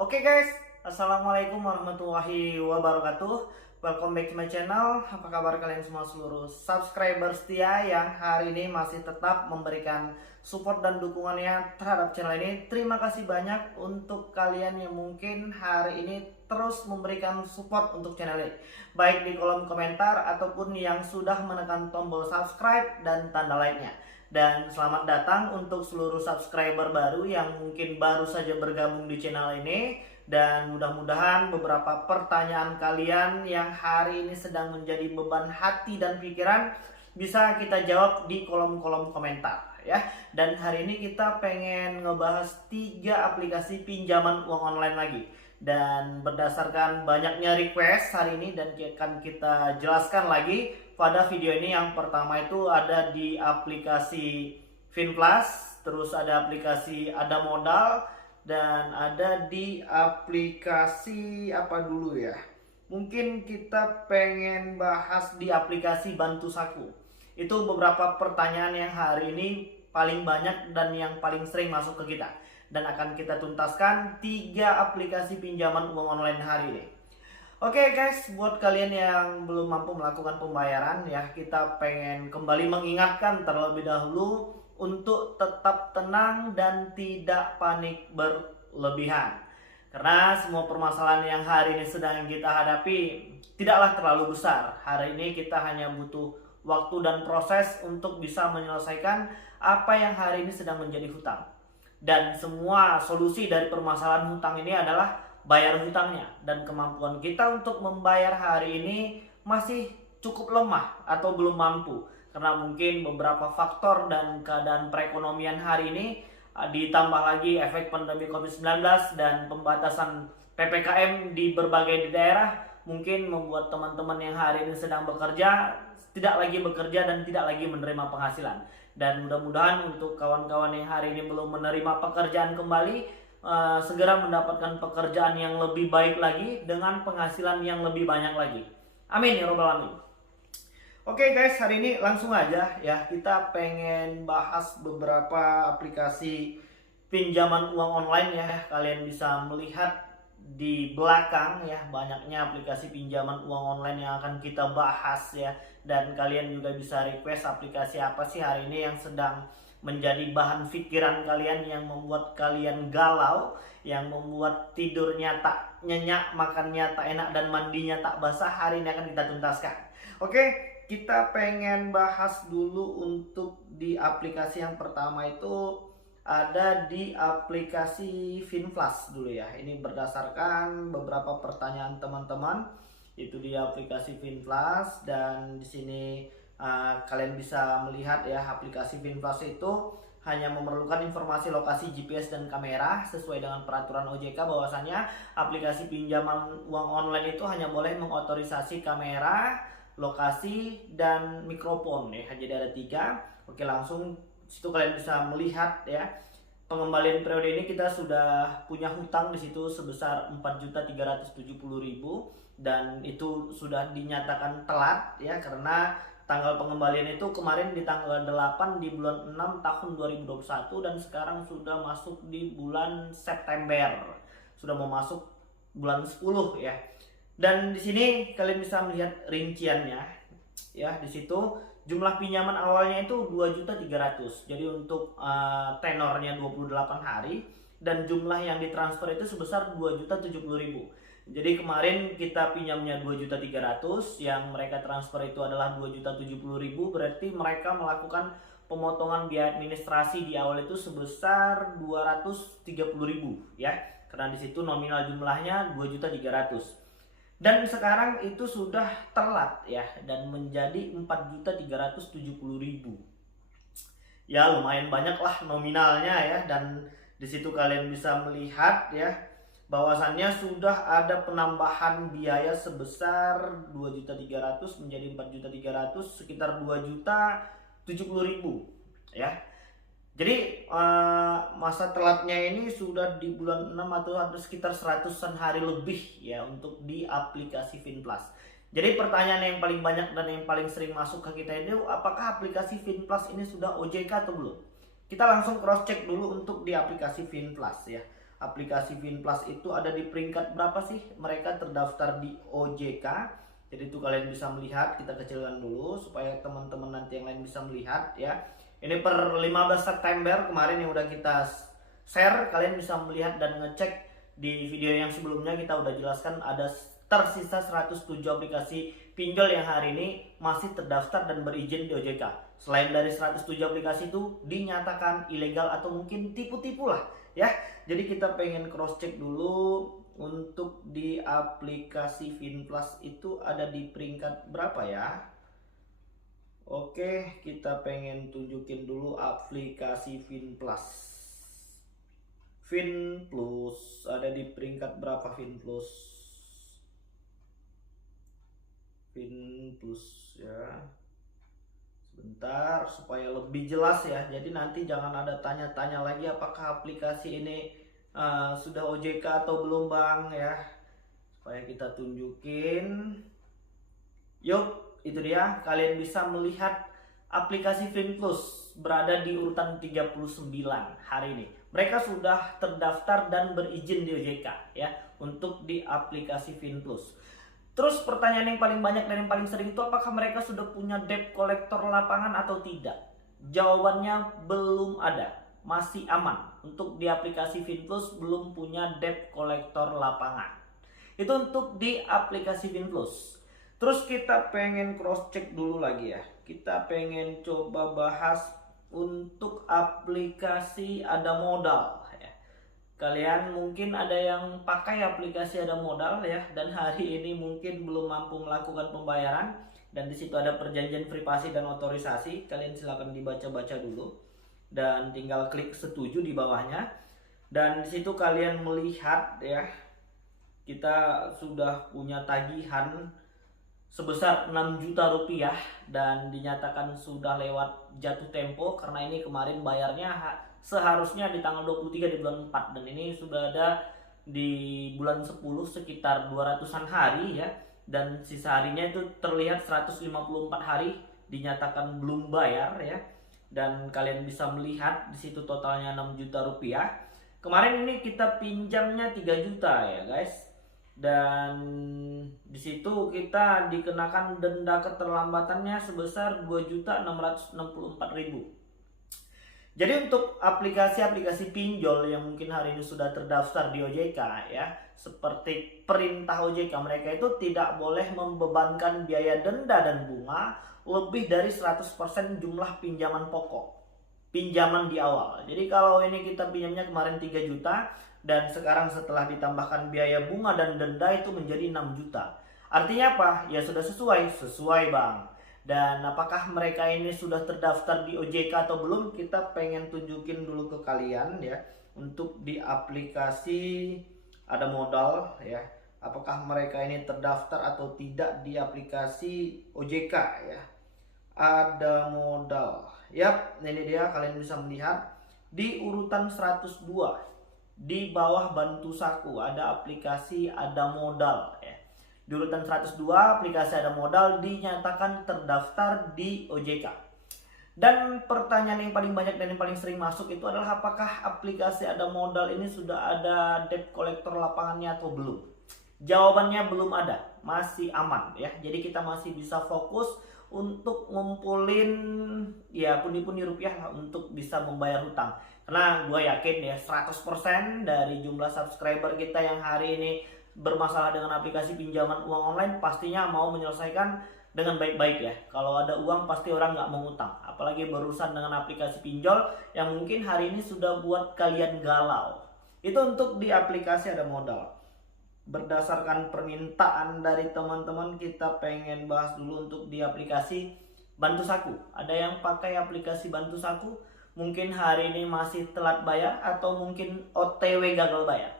Oke guys, Assalamualaikum warahmatullahi wabarakatuh. Welcome back to my channel. Apa kabar kalian semua seluruh subscriber setia yang hari ini masih tetap memberikan support dan dukungannya terhadap channel ini. Terima kasih banyak untuk kalian yang mungkin hari ini terus memberikan support untuk channel ini, baik di kolom komentar ataupun yang sudah menekan tombol subscribe dan tanda like-nya. Dan selamat datang untuk seluruh subscriber baru yang mungkin baru saja bergabung di channel ini. Dan mudah-mudahan beberapa pertanyaan kalian yang hari ini sedang menjadi beban hati dan pikiran bisa kita jawab di kolom-kolom komentar ya. Dan hari ini kita pengen ngebahas 3 aplikasi pinjaman uang online lagi. Dan berdasarkan banyaknya request hari ini dan akan kita jelaskan lagi pada video ini. Yang pertama itu ada di aplikasi Finplus, terus ada aplikasi Ada Modal, dan ada di aplikasi apa dulu ya? Mungkin kita pengen bahas di aplikasi Bantu Saku. Itu beberapa pertanyaan yang hari ini paling banyak dan yang paling sering masuk ke kita. Dan akan kita tuntaskan 3 aplikasi pinjaman uang online hari ini. Oke guys, buat kalian yang belum mampu melakukan pembayaran ya, kita pengen kembali mengingatkan terlebih dahulu untuk tetap tenang dan tidak panik berlebihan. Karena semua permasalahan yang hari ini sedang kita hadapi tidaklah terlalu besar. Hari ini kita hanya butuh waktu dan proses untuk bisa menyelesaikan apa yang hari ini sedang menjadi hutang. Dan semua solusi dari permasalahan hutang ini adalah bayar hutangnya. Dan kemampuan kita untuk membayar hari ini masih cukup lemah atau belum mampu. Karena mungkin beberapa faktor dan keadaan perekonomian hari ini ditambah lagi efek pandemi COVID-19 dan pembatasan PPKM di berbagai daerah mungkin membuat teman-teman yang hari ini sedang bekerja tidak lagi bekerja dan tidak lagi menerima penghasilan. Dan mudah-mudahan untuk kawan-kawan yang hari ini belum menerima pekerjaan kembali, segera mendapatkan pekerjaan yang lebih baik lagi dengan penghasilan yang lebih banyak lagi. Amin ya robbal alamin. Oke guys, hari ini langsung aja ya, kita pengen bahas beberapa aplikasi pinjaman uang online ya. Kalian bisa melihat di belakang ya, banyaknya aplikasi pinjaman uang online yang akan kita bahas ya. Dan kalian juga bisa request aplikasi apa sih hari ini yang sedang menjadi bahan pikiran kalian, yang membuat kalian galau, yang membuat tidurnya tak nyenyak, makannya tak enak, dan mandinya tak basah. Hari ini akan kita tuntaskan. Oke, kita pengen bahas dulu untuk di aplikasi yang pertama itu ada di aplikasi Finplus dulu ya. Ini berdasarkan beberapa pertanyaan teman-teman itu di aplikasi Finplus. Dan di sini kalian bisa melihat ya, aplikasi Finplus itu hanya memerlukan informasi lokasi GPS dan kamera sesuai dengan peraturan OJK. Bahwasannya aplikasi pinjaman uang online itu hanya boleh mengotorisasi kamera, lokasi, dan mikrofon ya. Jadi ada 3. Oke, langsung situ kalian bisa melihat ya, pengembalian periode ini kita sudah punya hutang di situ sebesar 4.370.000 dan itu sudah dinyatakan telat ya, karena tanggal pengembalian itu kemarin di tanggal 8 di bulan 6 tahun 2021 dan sekarang sudah masuk di bulan September. Sudah mau masuk bulan 10 ya. Dan di sini kalian bisa melihat rinciannya ya. Di situ jumlah pinjaman awalnya itu 2.300.000. Jadi untuk tenornya 28 hari dan jumlah yang ditransfer itu sebesar 2.070.000. Jadi kemarin kita pinjamnya 2.300.000, yang mereka transfer itu adalah 2.070.000. Berarti mereka melakukan pemotongan biaya administrasi di awal itu sebesar 230.000 ya. Karena di situ nominal jumlahnya 2.300.000. Dan sekarang itu sudah telat ya, dan menjadi 4.370.000. Ya lumayan banyak lah nominalnya ya. Dan di situ kalian bisa melihat ya, bahwasannya sudah ada penambahan biaya sebesar 2.300.000 menjadi 4.300.000, sekitar 2.070.000 ya. Jadi masa telatnya ini sudah di bulan 6 atau ada sekitar 100-an hari lebih ya untuk di aplikasi Finplus. Jadi pertanyaan yang paling banyak dan yang paling sering masuk ke kita itu, apakah aplikasi Finplus ini sudah OJK atau belum? Kita langsung cross check dulu untuk di aplikasi Finplus ya. aplikasi Finplus itu ada di peringkat berapa sih mereka terdaftar di OJK. Jadi itu kalian bisa melihat, kita kecilkan dulu supaya teman-teman nanti yang lain bisa melihat ya. Ini per 15 September kemarin yang udah kita share, kalian bisa melihat dan ngecek di video yang sebelumnya kita udah jelaskan ada tersisa 107 aplikasi pinjol yang hari ini masih terdaftar dan berizin di OJK. Selain dari 107 aplikasi itu dinyatakan ilegal atau mungkin tipu-tipu lah ya. Jadi kita pengen cross check dulu untuk di aplikasi Finplus itu ada di peringkat berapa ya. Oke, kita pengen tunjukin dulu aplikasi Finplus. Finplus ada di peringkat berapa Finplus? Finplus ya. Sebentar supaya lebih jelas ya. Jadi nanti jangan ada tanya-tanya lagi apakah aplikasi ini sudah OJK atau belum bang ya. Supaya kita tunjukin. Yuk, itu dia. Kalian bisa melihat aplikasi Finplus berada di urutan 39 hari ini. Mereka sudah terdaftar dan berizin di OJK ya untuk di aplikasi Finplus. Terus pertanyaan yang paling banyak dan yang paling sering itu apakah mereka sudah punya debt collector lapangan atau tidak? Jawabannya belum ada, masih aman. Untuk di aplikasi Finplus belum punya debt collector lapangan. Itu untuk di aplikasi Finplus. Terus kita pengen cross check dulu lagi ya. Kita pengen coba bahas untuk aplikasi ada modal. Kalian mungkin ada yang pakai aplikasi ada modal ya, dan hari ini mungkin belum mampu melakukan pembayaran, dan di situ ada perjanjian privasi dan otorisasi. Kalian silakan dibaca-baca dulu dan tinggal klik setuju di bawahnya. Dan di situ kalian melihat ya, kita sudah punya tagihan sebesar 6 juta rupiah dan dinyatakan sudah lewat jatuh tempo karena ini kemarin bayarnya seharusnya di tanggal 23 di bulan 4 dan ini sudah ada di bulan 10 sekitar 200-an hari ya, dan sisa harinya itu terlihat 154 hari dinyatakan belum bayar ya. Dan kalian bisa melihat di situ totalnya 6 juta rupiah. Kemarin ini kita pinjamnya 3 juta ya guys. Dan di situ kita dikenakan denda keterlambatannya sebesar 2.664.000. Jadi untuk aplikasi-aplikasi pinjol yang mungkin hari ini sudah terdaftar di OJK ya, seperti perintah OJK, mereka itu tidak boleh membebankan biaya denda dan bunga lebih dari 100% jumlah pinjaman pokok, pinjaman di awal. Jadi kalau ini kita pinjamnya kemarin 3 juta dan sekarang setelah ditambahkan biaya bunga dan denda itu menjadi 6 juta. Artinya apa? Ya sudah sesuai bang. Dan apakah mereka ini sudah terdaftar di OJK atau belum? Kita pengen tunjukin dulu ke kalian ya. Untuk di aplikasi ada modal ya, apakah mereka ini terdaftar atau tidak di aplikasi OJK ya. Ada modal. Yap, ini dia, kalian bisa melihat di urutan 102 di bawah Bantu Saku ada aplikasi ada modal ya. Di urutan 102 aplikasi ada modal dinyatakan terdaftar di OJK. Dan pertanyaan yang paling banyak dan yang paling sering masuk itu adalah apakah aplikasi ada modal ini sudah ada debt collector lapangannya atau belum? Jawabannya belum ada, masih aman ya. Jadi kita masih bisa fokus untuk ngumpulin ya pundi-pundi rupiah lah untuk bisa membayar hutang. Karena gue yakin ya 100% dari jumlah subscriber kita yang hari ini bermasalah dengan aplikasi pinjaman uang online pastinya mau menyelesaikan dengan baik-baik ya. Kalau ada uang pasti orang nggak mau ngutang, apalagi berurusan dengan aplikasi pinjol yang mungkin hari ini sudah buat kalian galau. Itu untuk di aplikasi ada modal. Berdasarkan permintaan dari teman-teman kita pengen bahas dulu untuk di aplikasi Bantu Saku. Ada yang pakai aplikasi Bantu Saku mungkin hari ini masih telat bayar atau mungkin OTW gagal bayar.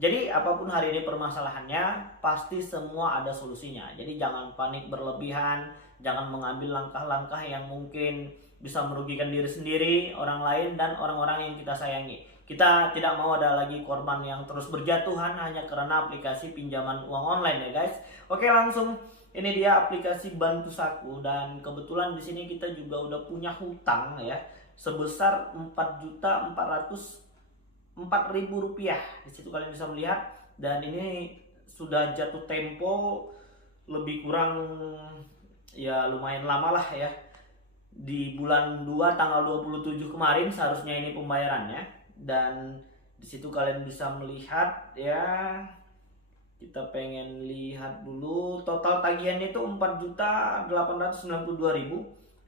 Jadi apapun hari ini permasalahannya pasti semua ada solusinya. Jadi jangan panik berlebihan, jangan mengambil langkah-langkah yang mungkin bisa merugikan diri sendiri, orang lain, dan orang-orang yang kita sayangi. Kita tidak mau ada lagi korban yang terus berjatuhan hanya karena aplikasi pinjaman uang online ya guys. Oke, langsung ini dia aplikasi Bantu Saku, dan kebetulan di sini kita juga udah punya hutang ya sebesar 4.400.000 Rp4.000. Di situ kalian bisa melihat, dan ini sudah jatuh tempo lebih kurang ya lumayan lama lah ya. Di bulan 2 tanggal 27 kemarin seharusnya ini pembayarannya, dan di situ kalian bisa melihat ya. Kita pengen lihat dulu total tagihannya itu 4.892.000.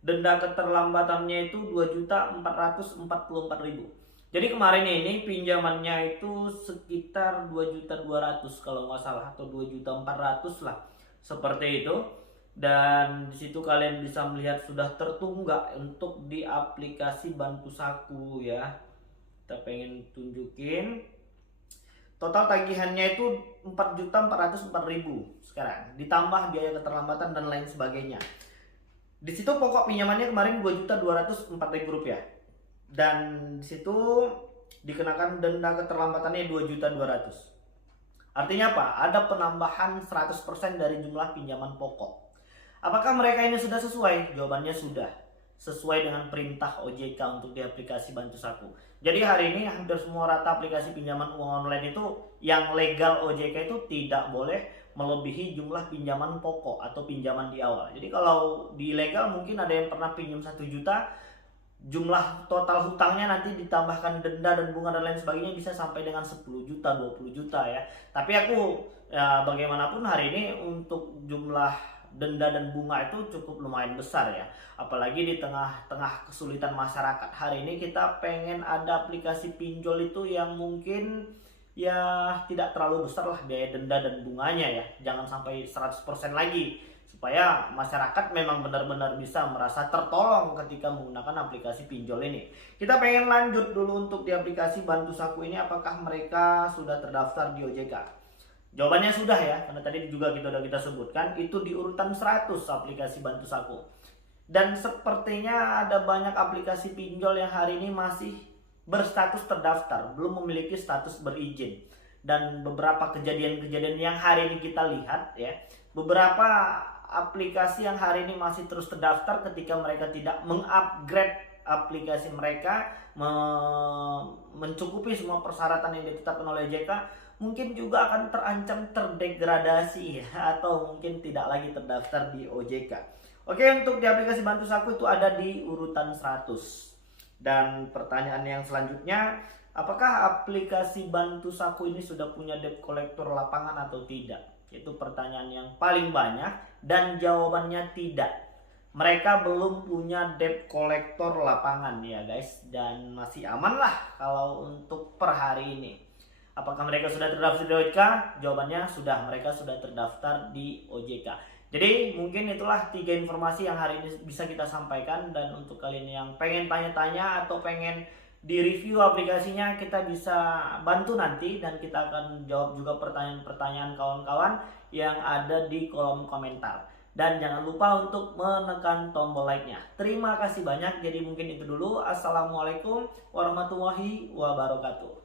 Denda keterlambatannya itu 2.444.000. Jadi kemarin ini pinjamannya itu sekitar 2.200.000 kalau nggak salah, atau 2.400.000 lah, seperti itu. Dan di situ kalian bisa melihat sudah tertunggak untuk di aplikasi Bantu Saku ya. Kita pengen tunjukin total tagihannya itu 4.404.000 sekarang, ditambah biaya keterlambatan dan lain sebagainya. Di situ pokok pinjamannya kemarin Rp2.204.000, dan di situ dikenakan denda keterlambatannya 2.200.000. Artinya apa? Ada penambahan 100% dari jumlah pinjaman pokok. Apakah mereka ini sudah sesuai? Jawabannya sudah. Sesuai dengan perintah OJK untuk di aplikasi Bantu Saku. Jadi hari ini hampir semua rata aplikasi pinjaman uang online itu yang legal OJK itu tidak boleh melebihi jumlah pinjaman pokok atau pinjaman di awal. Jadi kalau di ilegal mungkin ada yang pernah pinjam 1 juta, jumlah total hutangnya nanti ditambahkan denda dan bunga dan lain sebagainya bisa sampai dengan 10 juta, 20 juta ya. Tapi aku ya bagaimanapun hari ini untuk jumlah denda dan bunga itu cukup lumayan besar ya. Apalagi di tengah-tengah kesulitan masyarakat hari ini, kita pengen ada aplikasi pinjol itu yang mungkin ya tidak terlalu besar lah biaya denda dan bunganya ya. Jangan sampai 100% lagi, supaya masyarakat memang benar-benar bisa merasa tertolong ketika menggunakan aplikasi pinjol ini. Kita pengen lanjut dulu untuk di aplikasi Bantu Saku ini, apakah mereka sudah terdaftar di OJK? Jawabannya sudah ya, karena tadi juga kita sebutkan itu di urutan 100 aplikasi Bantu Saku. Dan sepertinya ada banyak aplikasi pinjol yang hari ini masih berstatus terdaftar, belum memiliki status berizin. Dan beberapa kejadian-kejadian yang hari ini kita lihat ya, beberapa aplikasi yang hari ini masih terus terdaftar ketika mereka tidak mengupgrade aplikasi mereka, mencukupi semua persyaratan yang ditetapkan oleh OJK, mungkin juga akan terancam terdegradasi ya, atau mungkin tidak lagi terdaftar di OJK. Oke, untuk di aplikasi Bantu Saku itu ada di urutan 100. Dan pertanyaan yang selanjutnya, apakah aplikasi Bantu Saku ini sudah punya debt collector lapangan atau tidak? Itu pertanyaan yang paling banyak, dan jawabannya tidak. Mereka belum punya debt collector lapangan ya guys, dan masih aman lah kalau untuk per hari ini. Apakah mereka sudah terdaftar di OJK? Jawabannya sudah, mereka sudah terdaftar di OJK. Jadi mungkin itulah 3 informasi yang hari ini bisa kita sampaikan, dan untuk kalian yang pengen tanya-tanya atau pengen di review aplikasinya, kita bisa bantu nanti, dan kita akan jawab juga pertanyaan-pertanyaan kawan-kawan yang ada di kolom komentar. Dan jangan lupa untuk menekan tombol like-nya. Terima kasih banyak. Jadi mungkin itu dulu. Assalamualaikum warahmatullahi wabarakatuh.